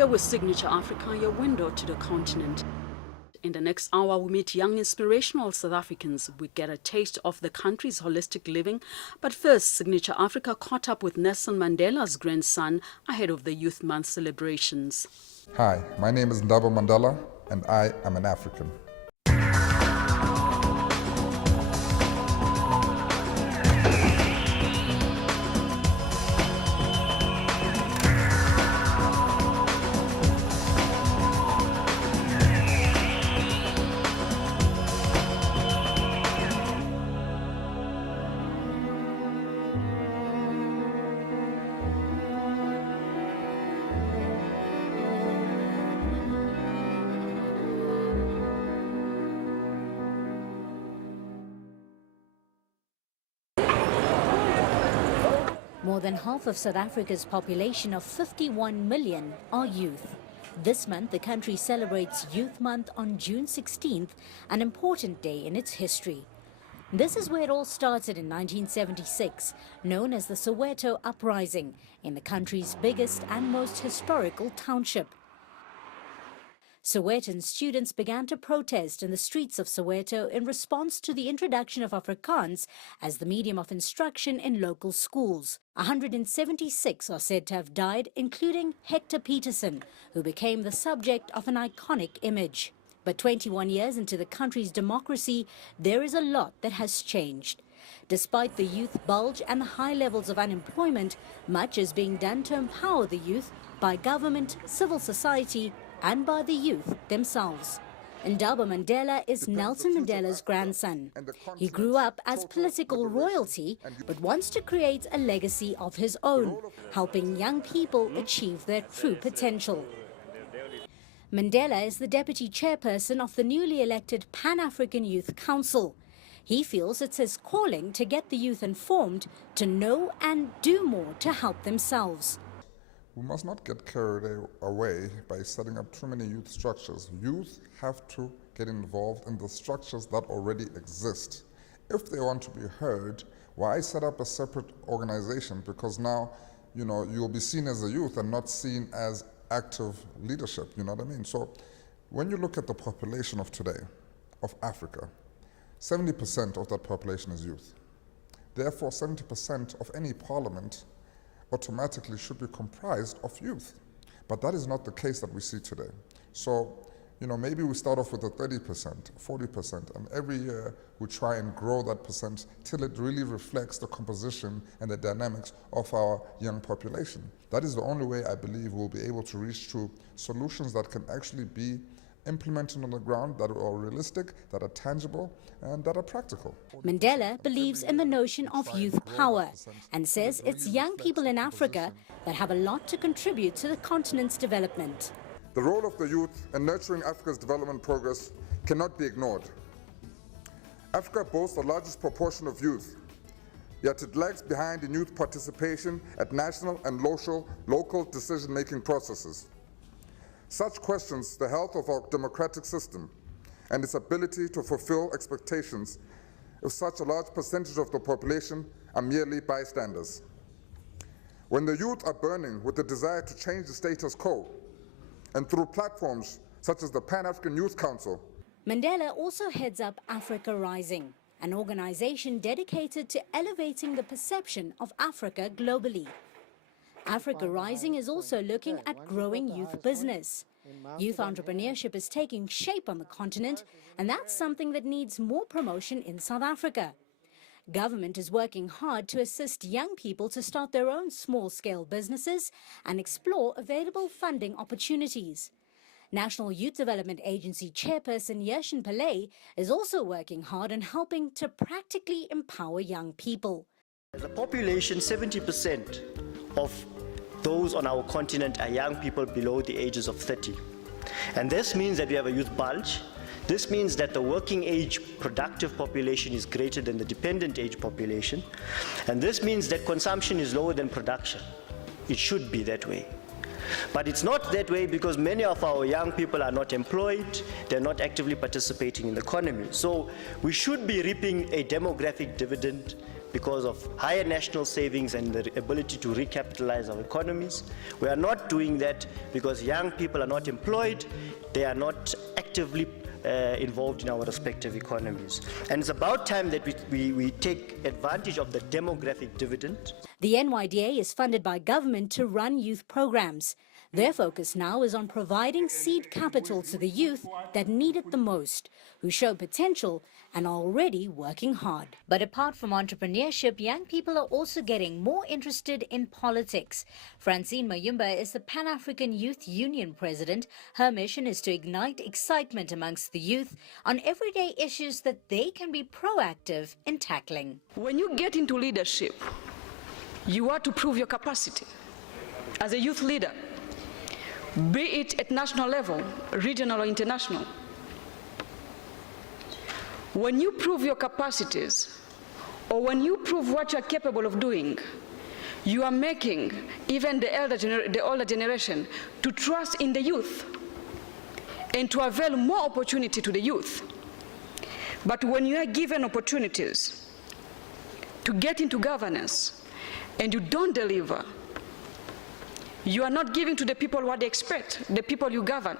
You're with Signature Africa, your window to the continent. In the next hour, we meet young inspirational South Africans. We get a taste of the country's holistic living. But first, Signature Africa caught up with Nelson Mandela's grandson ahead of the Youth Month celebrations. Hi, my name is Ndaba Mandela, and I am an African. More than half of South Africa's population of 51 million are youth. This month, the country celebrates Youth Month on June 16th, an important day in its history. This is where it all started in 1976, known as the Soweto Uprising, in the country's biggest and most historical township. Sowetan students began to protest in the streets of Soweto in response to the introduction of Afrikaans as the medium of instruction in local schools. 176 are said to have died, including Hector Peterson, who became the subject of an iconic image. But 21 years into the country's democracy, there is a lot that has changed. Despite the youth bulge and the high levels of unemployment, much is being done to empower the youth by government, civil society, and by the youth themselves. Ndaba Mandela is Nelson Mandela's grandson. He grew up as political royalty, but wants to create a legacy of his own, helping young people achieve their true potential. Mandela is the deputy chairperson of the newly elected Pan-African Youth Council. He feels it's his calling to get the youth informed, to know and do more to help themselves. We must not get carried away by setting up too many youth structures. Youth have to get involved in the structures that already exist. If they want to be heard, why set up a separate organization? Because now, you'll be seen as a youth and not seen as active leadership, you know what I mean? So when you look at the population of today, of Africa, 70% of that population is youth. Therefore, 70% of any parliament automatically should be comprised of youth. But that is not the case that we see today. So, maybe we start off with a 30%, 40%, and every year we try and grow that percent till it really reflects the composition and the dynamics of our young population. That is the only way I believe we'll be able to reach to solutions that can actually be implemented on the ground, that are realistic, that are tangible, and that are practical. Mandela believes in the notion of youth power and says it's young people in Africa that have a lot to contribute to the continent's development. The role of the youth in nurturing Africa's development progress cannot be ignored. Africa boasts the largest proportion of youth, yet it lags behind in youth participation at national and local decision-making processes. Such questions the health of our democratic system and its ability to fulfill expectations if such a large percentage of the population are merely bystanders. When the youth are burning with the desire to change the status quo, and through platforms such as the Pan-African Youth Council. Mandela also heads up Africa Rising, an organization dedicated to elevating the perception of Africa globally. Africa Rising is also looking at growing youth business. Youth entrepreneurship is taking shape on the continent, and that's something that needs more promotion in South Africa. Government is working hard to assist young people to start their own small-scale businesses and explore available funding opportunities. National Youth Development Agency chairperson Yershin Pillay is also working hard on helping to practically empower young people. The population, 70% of those on our continent are young people below the ages of 30. And this means that we have a youth bulge. This means that the working age productive population is greater than the dependent age population. And this means that consumption is lower than production. It should be that way. But it's not that way because many of our young people are not employed, they're not actively participating in the economy. So we should be reaping a demographic dividend because of higher national savings and the ability to recapitalize our economies. We are not doing that because young people are not employed, they are not actively involved in our respective economies. And it's about time that we take advantage of the demographic dividend. The NYDA is funded by government to run youth programs. Their focus now is on providing seed capital to the youth that need it the most, who show potential and are already working hard. But apart from entrepreneurship, young people are also getting more interested in politics. Francine Mayumba is the Pan-African Youth Union president. Her mission is to ignite excitement amongst the youth on everyday issues that they can be proactive in tackling. When you get into leadership, you are to prove your capacity as a youth leader, be it at national level, regional or international. When you prove your capacities, or when you prove what you are capable of doing, you are making even the older generation to trust in the youth and to avail more opportunity to the youth. But when you are given opportunities to get into governance and you don't deliver, you are not giving to the people what they expect, the people you govern,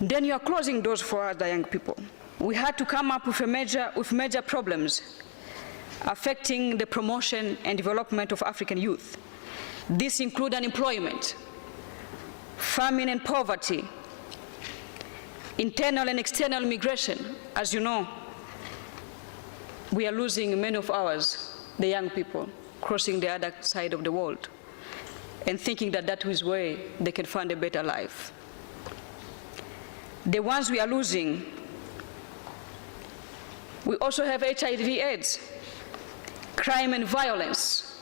then you are closing doors for other young people. We had to come up with major problems affecting the promotion and development of African youth. This includes unemployment, famine and poverty, internal and external migration. As you know, we are losing many of ours, the young people, crossing the other side of the world and thinking that that is where they can find a better life. The ones we are losing, we also have HIV/AIDS, crime and violence,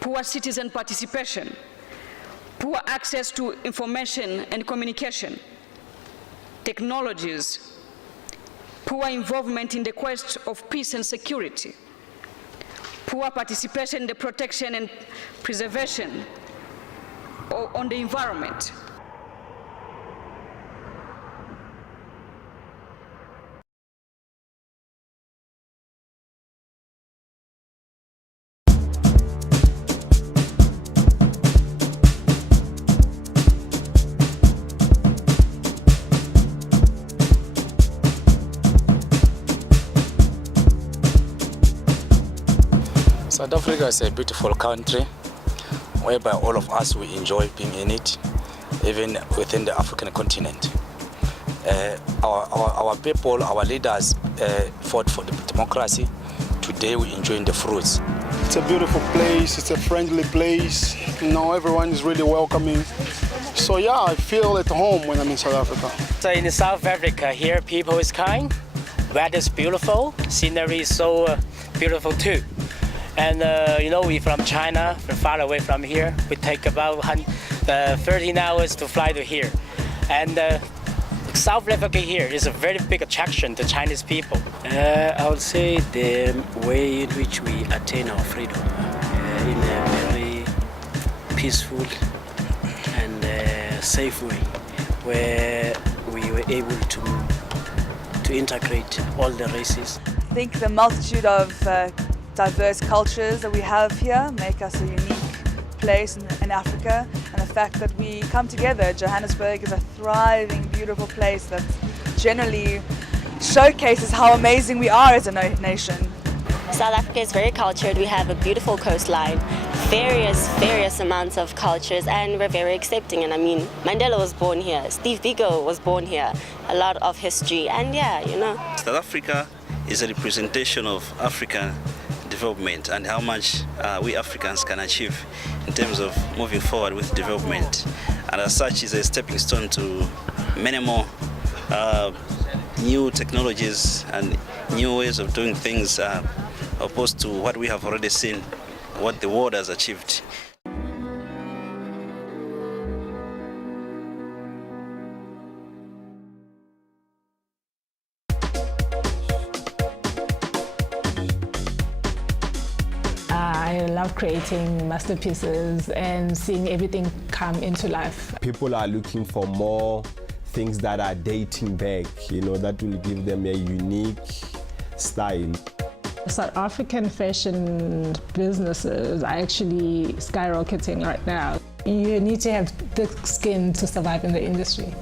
poor citizen participation, poor access to information and communication, technologies, poor involvement in the quest of peace and security, poor participation in the protection and preservation on the environment. South Africa is a beautiful country whereby all of us we enjoy being in it, even within the African continent. Our people, our leaders fought for the democracy. Today we're enjoying the fruits. It's a beautiful place, it's a friendly place, you know, everyone is really welcoming. So yeah, I feel at home when I'm in South Africa. So in South Africa, here people is kind, weather is beautiful, scenery is so beautiful too. And you know, we from China, we're far away from here. We take about 13 hours to fly to here. And South Africa here is a very big attraction to Chinese people. I would say the way in which we attain our freedom in a very peaceful and safe way, where we were able to integrate all the races. I think the multitude of diverse cultures that we have here make us a unique place in Africa, and the fact that we come together. Johannesburg is a thriving, beautiful place that generally showcases how amazing we are as a nation. South Africa is very cultured. We have a beautiful coastline, various amounts of cultures, and we're very accepting. And I mean, Mandela was born here, Steve Biko was born here, a lot of history, and yeah, you know. South Africa is a representation of African development and how much we Africans can achieve in terms of moving forward with development, and as such is a stepping stone to many more new technologies and new ways of doing things, opposed to what we have already seen, what the world has achieved. I love creating masterpieces and seeing everything come into life. People are looking for more things that are dating back, you know, that will give them a unique style. South African fashion businesses are actually skyrocketing right now. You need to have thick skin to survive in the industry.